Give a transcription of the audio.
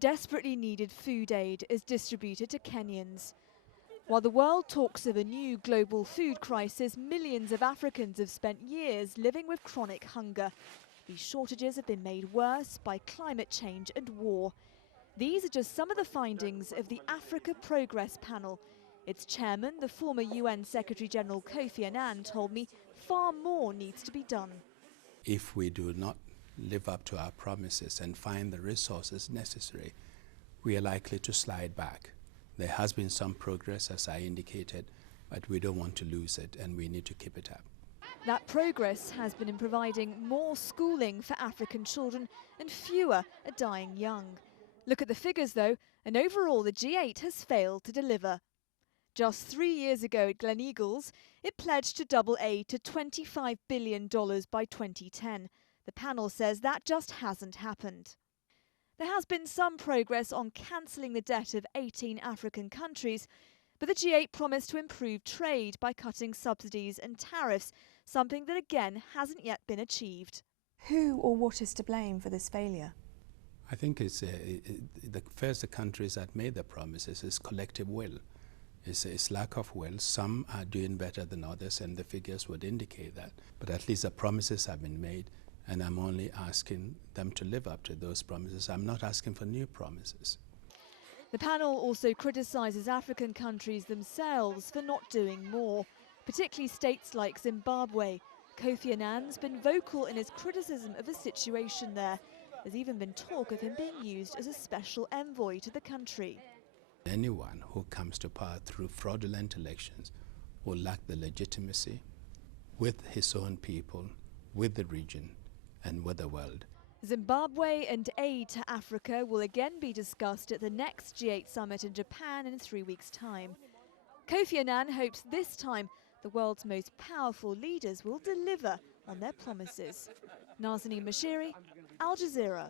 Desperately needed food aid is distributed to Kenyans. While the world talks of a new global food crisis, millions of Africans have spent years living with chronic hunger. These shortages have been made worse by climate change and war. These are just some of the findings of the Africa Progress Panel. Its chairman, the former UN Secretary-General Kofi Annan, told me far more needs to be done. If we do not live up to our promises and find the resources necessary, we are likely to slide back. There has been some progress, as I indicated, but we don't want to lose it, and we need to keep it up. That progress has been in providing more schooling for African children, and fewer are dying young. Look at the figures though, and overall the G8 has failed to deliver. Just 3 years ago at Gleneagles, it pledged to double aid to $25 billion by 2010. The panel says that just hasn't happened. There has been some progress on cancelling the debt of 18 African countries, but the G8 promised to improve trade by cutting subsidies and tariffs, something that again hasn't yet been achieved. Who or what is to blame for this failure? I think it's the countries that made the promises is collective will. It's lack of will. Some are doing better than others, and the figures would indicate that. But at least the promises have been made, and I'm only asking them to live up to those promises. I'm not asking for new promises. The panel also criticises African countries themselves for not doing more, particularly states like Zimbabwe. Kofi Annan's been vocal in his criticism of the situation there. There's even been talk of him being used as a special envoy to the country. Anyone who comes to power through fraudulent elections will lack the legitimacy with his own people, with the region, and with the world. Zimbabwe and aid to Africa will again be discussed at the next G8 summit in Japan in 3 weeks' time. Kofi Annan hopes this time the world's most powerful leaders will deliver on their promises. Nazanin, Moshiri, Al Jazeera.